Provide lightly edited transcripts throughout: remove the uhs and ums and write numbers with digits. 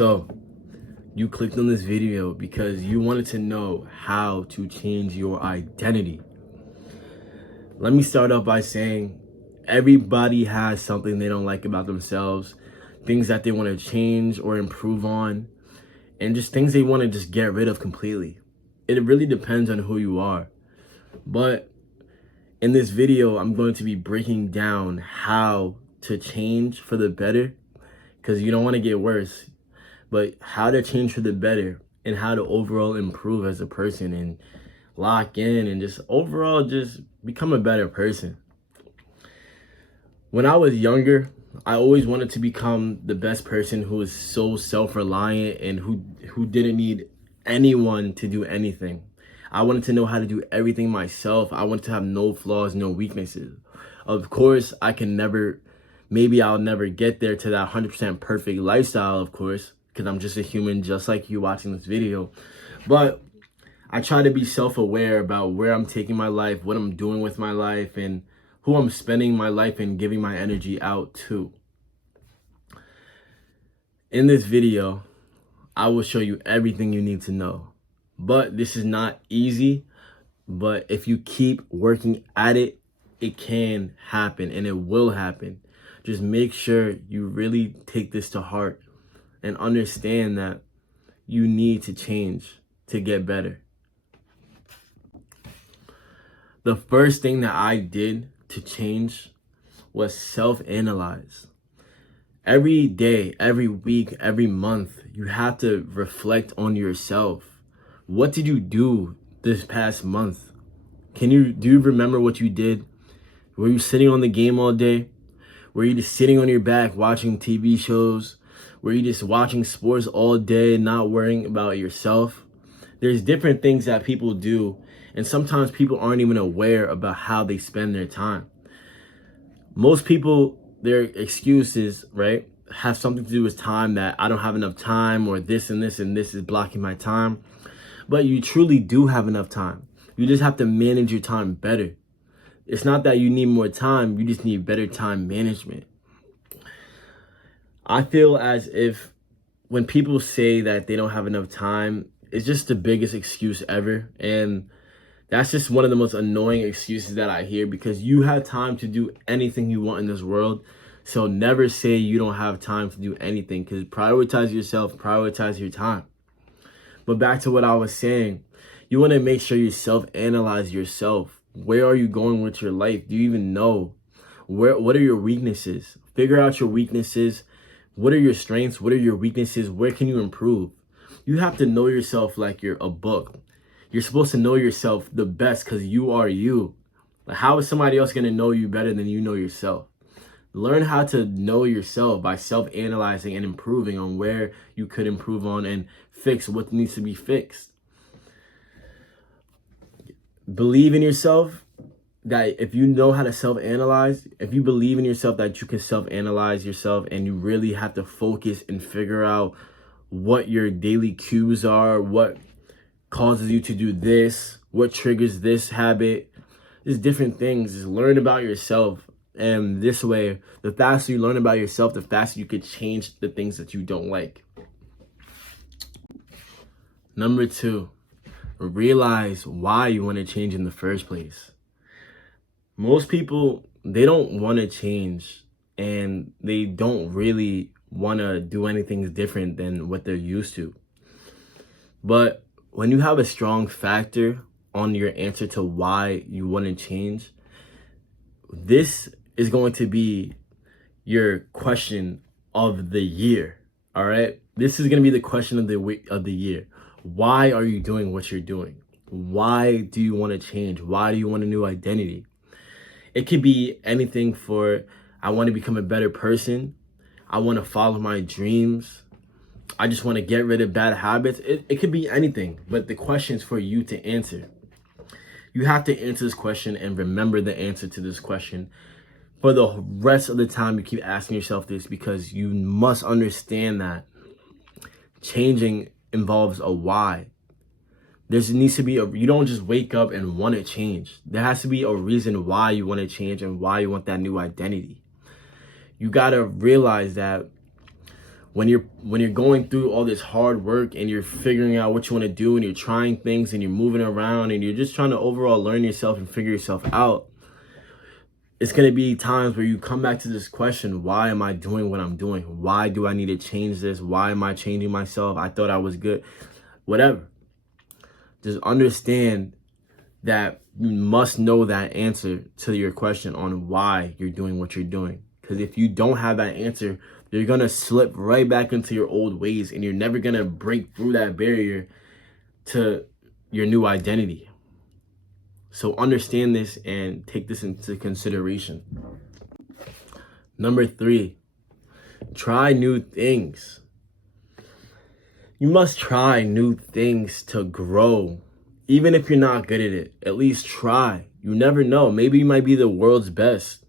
So you clicked on this video because you wanted to know how to change your identity. Let me start off by saying everybody has something they don't like about themselves, things that they want to change or improve on, and just things they want to just get rid of completely. It really depends on who you are. But in this video, I'm going to be breaking down how to change for the better, because you don't want to get worse, but how to change for the better and how to overall improve as a person and lock in and just overall just become a better person. When I was younger, I always wanted to become the best person who was so self-reliant and who didn't need anyone to do anything. I wanted to know how to do everything myself. I wanted to have no flaws, no weaknesses. Of course, maybe I'll never get there to that 100% perfect lifestyle, of course, because I'm just a human just like you watching this video. But I try to be self-aware about where I'm taking my life, what I'm doing with my life, and who I'm spending my life and giving my energy out to. In this video, I will show you everything you need to know. But this is not easy, but if you keep working at it, it can happen and it will happen. Just make sure you really take this to heart and understand that you need to change to get better. The first thing that I did to change was self-analyze. Every day, every week, every month, you have to reflect on yourself. What did you do this past month? Do you remember what you did? Were you sitting on the game all day? Were you just sitting on your back watching TV shows? Were you just watching sports all day, not worrying about yourself? There's different things that people do, and sometimes people aren't even aware about how they spend their time. Most people, their excuses, right, have something to do with time, that I don't have enough time, or this and this and this is blocking my time. But you truly do have enough time. You just have to manage your time better. It's not that you need more time, you just need better time management. I feel as if when people say that they don't have enough time, it's just the biggest excuse ever. And that's just one of the most annoying excuses that I hear, because you have time to do anything you want in this world. So never say you don't have time to do anything, because prioritize yourself, prioritize your time. But back to what I was saying, you want to make sure you self-analyze yourself. Where are you going with your life? Do you even know? What are your weaknesses? Figure out your weaknesses. What are your strengths? What are your weaknesses? Where can you improve? You have to know yourself like you're a book. You're supposed to know yourself the best because you are you. How is somebody else going to know you better than you know yourself? Learn how to know yourself by self-analyzing and improving on where you could improve on and fix what needs to be fixed. Believe in yourself, that if you know how to self-analyze, if you believe in yourself that you can self-analyze yourself, and you really have to focus and figure out what your daily cues are, what causes you to do this, what triggers this habit. There's different things. Just learn about yourself. And this way, the faster you learn about yourself, the faster you could change the things that you don't like. Number 2, realize why you want to change in the first place. Most people, they don't want to change, and they don't really want to do anything different than what they're used to. But when you have a strong factor on your answer to why you want to change, this is going to be your question of the year. All right, this is going to be the question of the year. Why are you doing what you're doing? Why do you want to change? Why do you want a new identity? It could be anything. For I want to become a better person. I want to follow my dreams. I just want to get rid of bad habits. It could be anything, but the question is for you to answer. You have to answer this question and remember the answer to this question for the rest of the time you keep asking yourself this, because you must understand that changing involves a why. There needs to be you don't just wake up and want to change. There has to be a reason why you want to change and why you want that new identity. You got to realize that When you're going through all this hard work and you're figuring out what you want to do and you're trying things and you're moving around and you're just trying to overall learn yourself and figure yourself out, it's going to be times where you come back to this question: why am I doing what I'm doing? Why do I need to change this? Why am I changing myself? I thought I was good. Whatever. Just understand that you must know that answer to your question on why you're doing what you're doing. Because if you don't have that answer, you're going to slip right back into your old ways and you're never going to break through that barrier to your new identity. So understand this and take this into consideration. Number 3, try new things. You must try new things to grow. Even if you're not good at it, at least try. You never know. Maybe you might be the world's best.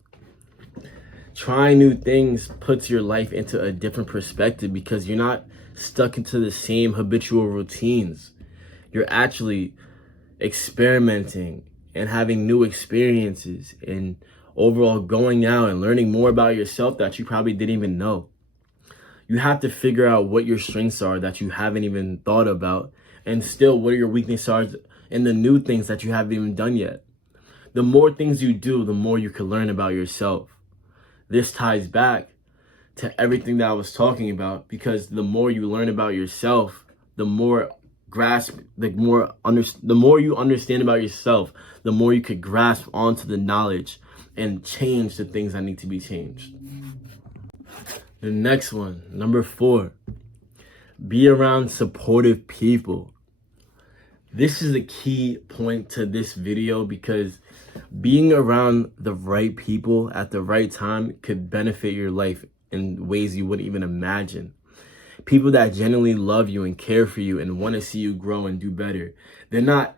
Trying new things puts your life into a different perspective because you're not stuck into the same habitual routines. You're actually experimenting and having new experiences and overall going out and learning more about yourself that you probably didn't even know. You have to figure out what your strengths are that you haven't even thought about, and still what your weaknesses are and the new things that you haven't even done yet. The more things you do, the more you can learn about yourself. This ties back to everything that I was talking about, because the more you learn about yourself, the more you understand about yourself, the more you could grasp onto the knowledge and change the things that need to be changed. The next one, number 4, be around supportive people. This is a key point to this video because being around the right people at the right time could benefit your life in ways you wouldn't even imagine. People that genuinely love you and care for you and want to see you grow and do better. They're not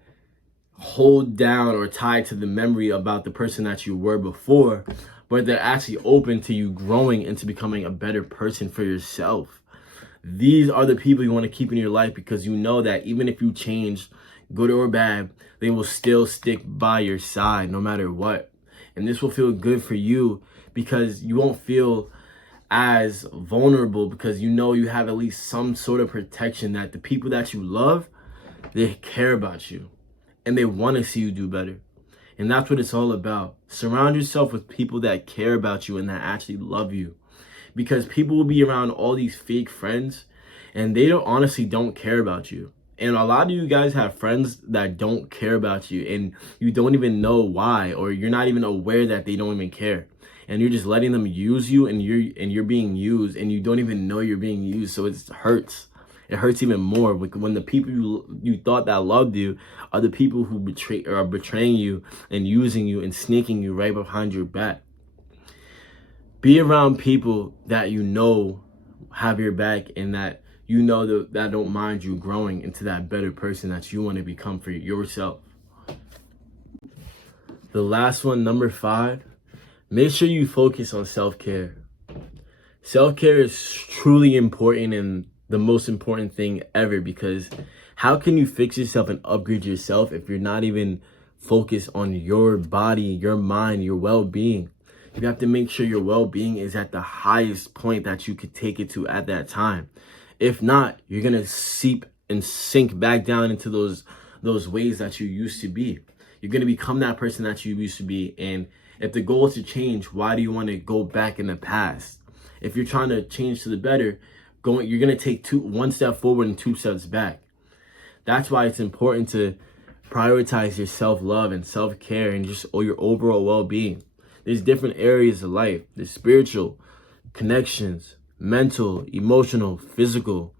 hold down or tied to the memory about the person that you were before, but they're actually open to you growing into becoming a better person for yourself. These are the people you want to keep in your life because you know that even if you change, good or bad, they will still stick by your side no matter what. And this will feel good for you because you won't feel as vulnerable because you know you have at least some sort of protection that the people that you love, they care about you and they want to see you do better. And that's what it's all about. Surround yourself with people that care about you and that actually love you. Because people will be around all these fake friends and they honestly don't care about you. And a lot of you guys have friends that don't care about you and you don't even know why, or you're not even aware that they don't even care. And you're just letting them use you and you're being used and you don't even know you're being used. So it hurts. It hurts even more when the people you thought that loved you are the people who are betraying you and using you and sneaking you right behind your back. Be around people that you know have your back and that you know that don't mind you growing into that better person that you want to become for yourself. The last one, number 5, make sure you focus on self-care. Self-care is truly important and the most important thing ever, because how can you fix yourself and upgrade yourself if you're not even focused on your body, your mind, your well-being? You have to make sure your well-being is at the highest point that you could take it to at that time. If not, you're going to seep and sink back down into those ways that you used to be. You're going to become that person that you used to be. And if the goal is to change, why do you want to go back in the past? If you're trying to change to the better, you're going to take one step forward and 2 steps back. That's why it's important to prioritize your self-love and self-care and just your overall well-being. There's different areas of life. There's spiritual, connections, mental, emotional, physical.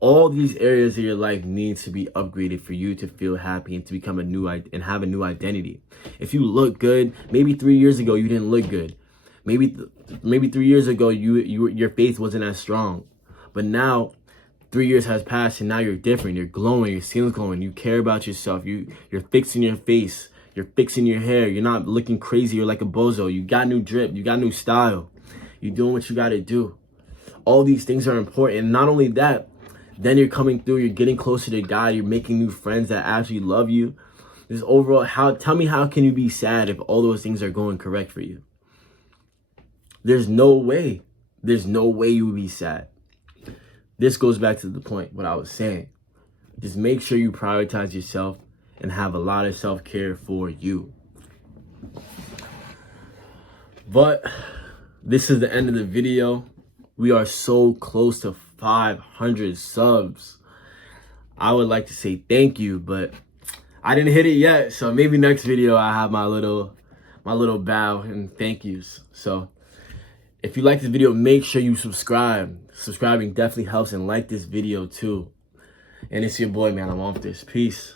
All these areas of your life need to be upgraded for you to feel happy and to become and have a new identity. If you look good, maybe 3 years ago you didn't look good. Maybe 3 years ago your faith wasn't as strong. But now 3 years has passed and now you're different. You're glowing, your skin's glowing, you care about yourself, you're fixing your face, you're fixing your hair, you're not looking crazy, you're like a bozo, you got new drip, you got new style, you're doing what you gotta do. All these things are important. And not only that, then you're coming through, you're getting closer to God, you're making new friends that actually love you. This overall, tell me how can you be sad if all those things are going correct for you? There's no way you would be sad. this goes back to the point, what I was saying. Just make sure you prioritize yourself and have a lot of self-care for you. But this is the end of the video. We are so close to 500 subs. I would like to say thank you, but I didn't hit it yet. So maybe next video I have my little bow and thank yous. So if you like this video, make sure you subscribe. Subscribing definitely helps, and like this video too. And it's your boy, man. I'm off this. Peace.